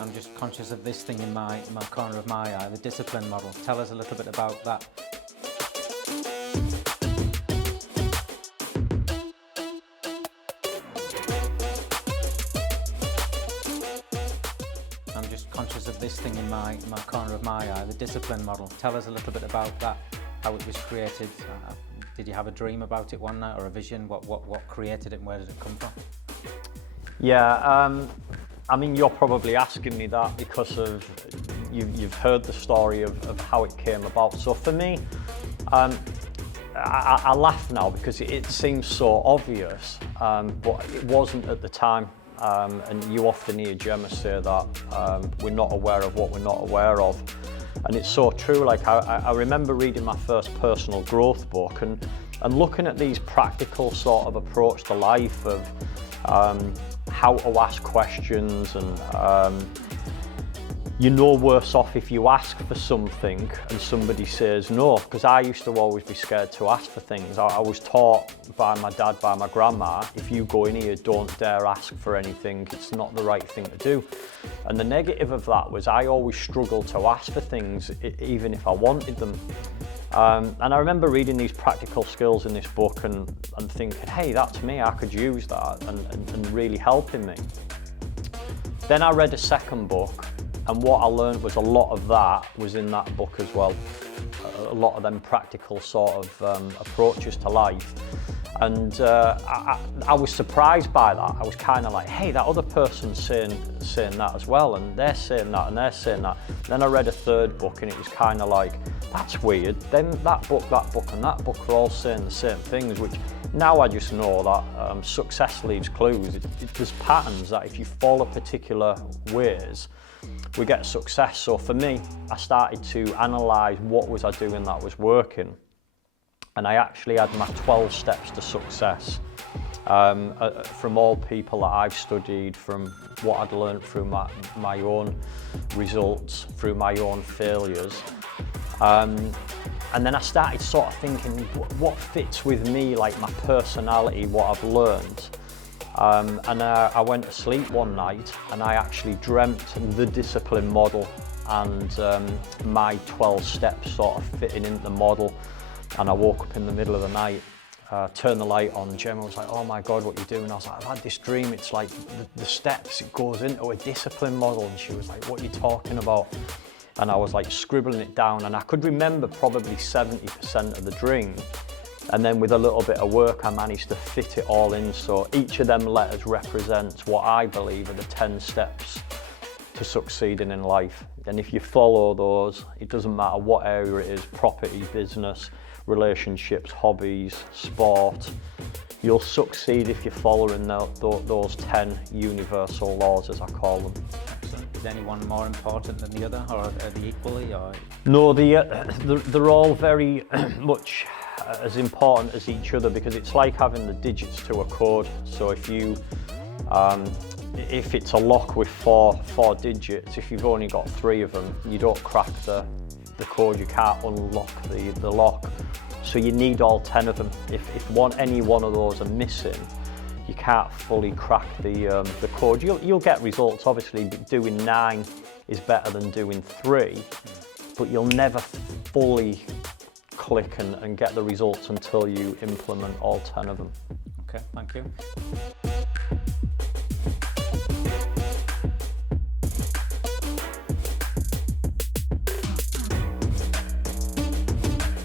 I'm just conscious of this thing in my corner of my eye, the discipline model. Tell us a little bit about that. I'm just conscious of this thing in my corner of my eye, the discipline model. Tell us a little bit about that, how it was created. Did you have a dream about it one night, or a vision? What created it, and where did it come from? Yeah, I mean, you're probably asking me that because of you've heard the story of how it came about. So for me, I laugh now because it seems so obvious, but it wasn't at the time. And you often hear Gemma say that we're not aware of what we're not aware of. And it's so true. Like I remember reading my first personal growth book and looking at these practical sort of approach to life of how to ask questions, and you're no worse off if you ask for something and somebody says no, because I used to always be scared to ask for things. I was taught by my dad, by my grandma, if you go in here, don't dare ask for anything, it's not the right thing to do. And the negative of that was I always struggled to ask for things even if I wanted them. And I remember reading these practical skills in this book and thinking, hey, that's me, I could use that, and really helping me. Then I read a second book, and what I learned was a lot of that was in that book as well. A lot of them practical sort of approaches to life. And I was surprised by that. I was kind of like, hey, that other person's saying that as well, and they're saying that, and they're saying that. Then I read a third book, and it was kind of like, that's weird. Then that book, and that book are all saying the same things, which now I just know that success leaves clues. There's patterns that if you follow particular ways, we get success. So for me, I started to analyse what was I doing that was working. And I actually had my 12 steps to success from all people that I've studied, from what I'd learned through my own results, through my own failures. And then I started sort of thinking, what fits with me, like my personality, what I've learned. And I went to sleep one night and I actually dreamt the discipline model and my 12 steps sort of fitting into the model. And I woke up in the middle of the night, turned the light on. Gemma was like, oh my God, what are you doing? I was like, I've had this dream. It's like the steps, it goes into a discipline model. And she was like, what are you talking about? And I was like scribbling it down, and I could remember probably 70% of the dream. And then with a little bit of work, I managed to fit it all in. So each of them letters represents what I believe are the 10 steps to succeeding in life. And if you follow those, it doesn't matter what area it is, property, business, relationships, hobbies, sport, you'll succeed if you're following those 10 universal laws, as I call them. Excellent. Is any one more important than the other, or are they equally? Or? No, they're all very much as important as each other, because it's like having the digits to a code. So if it's a lock with four digits, if you've only got 3 of them, you don't crack the code, you can't unlock the lock. So you need all 10 of them. If any one of those are missing, you can't fully crack the code. You'll get results, obviously, but doing 9 is better than doing 3, but you'll never fully click and get the results until you implement all 10 of them. Okay, thank you.